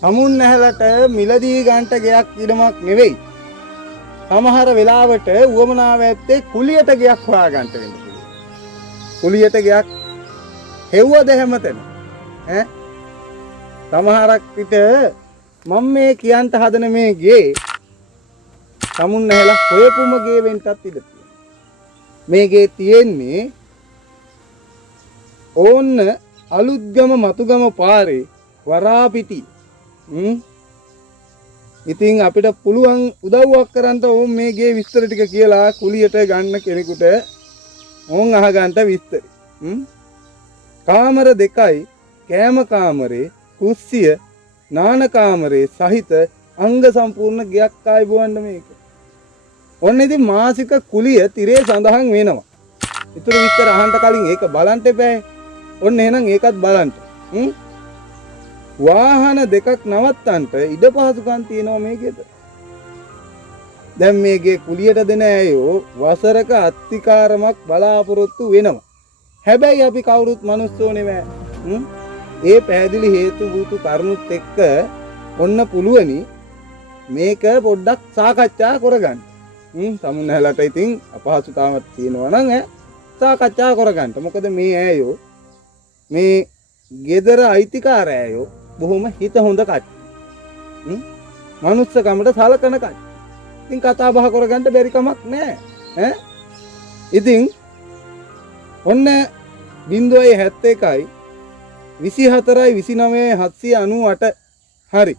සමුන් නැහැලට මිලදී ගන්නට ගයක් ඉඩමක් නෙවෙයි. සමහර වෙලාවට උවමනාව ඇත්තේ කුලියට ගයක් හොයා ගන්නට වෙන්න පුළුවන්. කුලියට ගයක් හෙව්වද හැමතැන ඈ සමහරක් විට මම මේ කියන්ට හදන මේ ගේ සමුන් නැහැලා හොයපුම ගේ වෙන්නත් ඉඩ තියෙනවා. මේ ගේ තියෙන්නේ ඕන්න අලුත්ගම මතුගම පාරේ වරාපිටි. ඉතින් අපිට පුළුවන් උදව්වක් කරන්න ඕම් මේ ගේ විස්තර ටික කියලා කුලියට ගන්න කෙනෙකුට ඕන් අහගන්න විස්තර. කාමර දෙකයි කෑම කාමරේ කුස්සිය නාන කාමරේ සහිත අංග සම්පූර්ණ ගයක් ආයි බොවන්න මේක. ඔන්න ඉතින් මාසික කුලිය තිරේ සඳහන් වෙනවා. ඊටු විස්තර අහන්න කලින් ඒක බලන්න එපා. ඔන්න එහෙනම් ඒකත් බලන්න. වාහන දෙකක් නවත්තන්ට ඉඩ පහසුකම් තියෙනවා මේකෙද. දැන් මේකේ කුලියට දෙන අයෝ වසරක අත්තිකාරමක් බලාපොරොත්තු වෙනවා. හැබැයි අපි කවුරුත් මිනිස්සෝ නෙමෙයි. ඒ පැහැදිලි හේතු වූතු කරුණුත් එක්ක ඔන්න පුළුවනි මේක පොඩ්ඩක් සාකච්ඡා කරගන්න. සමුන්නහලට ඉතින් අපහසුතාවක් තියෙනවා නම් සාකච්ඡා කරගන්න. මොකද මේ අයෝ මේ ගෙදර අයිතිකාරයෝ බොහොම හිත හොඳ කට්ටිය. මනුස්සකමට සලකන කට්ටිය. ඉතින් කතා බහ කරගන්න බැරි කමක් නැහැ. ඉතින් ඔන්න 0.71යි 24යි 29යි 798 හරි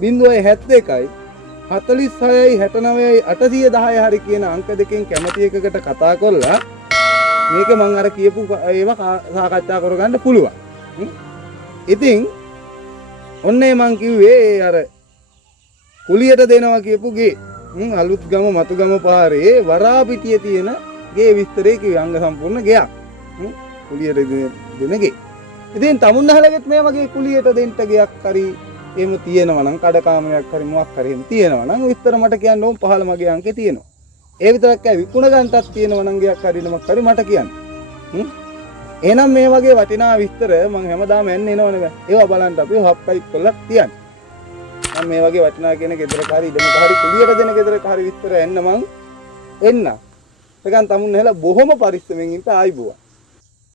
0.72යි 46යි 69යි 810 හරි කියන අංක දෙකෙන් කැමති එකකට කතා කරලා මේක මම අර කියපු ඒවා සාකච්ඡා කරගන්න පුළුවන්. ඉතින් ඔන්නේ මං කිව්වේ අර කුලියට දෙනවා කියපු ගේ අලුත්ගම මතුගම පාරේ වරාපිටියේ තියෙන ගේ විස්තරේ කිව්වේ අංග සම්පූර්ණ ගයක්. කුලියට දෙන ගේ. ඉතින් තමුන්නහලගෙත් මේ වගේ කුලියට දෙන්න ගයක් හරි එහෙම තියෙනවා නම් කඩකාමයක් හරි මොකක් හරි එහෙම තියෙනවා නම් විස්තර මට කියන්න ඕම් 15 මගේ අංකේ තියෙනවා. ඒ විතරක් ඇයි විකුණ ගන්නටත් තියෙනවා නම් ගයක් හරි නමක් හරි මට කියන්න. එහෙනම් මේ වගේ වටිනා විස්තර මම හැමදාම එන්න එනවනේ බෑ. ඒවා බලන්න අපි හප්පයිප් කරලා තියන්න. මම මේ වගේ වටිනා කියන ගෙදරක හරි ඉඩමක හරි කුලියට දෙන ගෙදරක හරි විස්තර එන්න මං එන්න. ඒකන් තමුන් එහෙලා බොහොම පරිස්සමෙන් ඉන්න ආයිබුවා.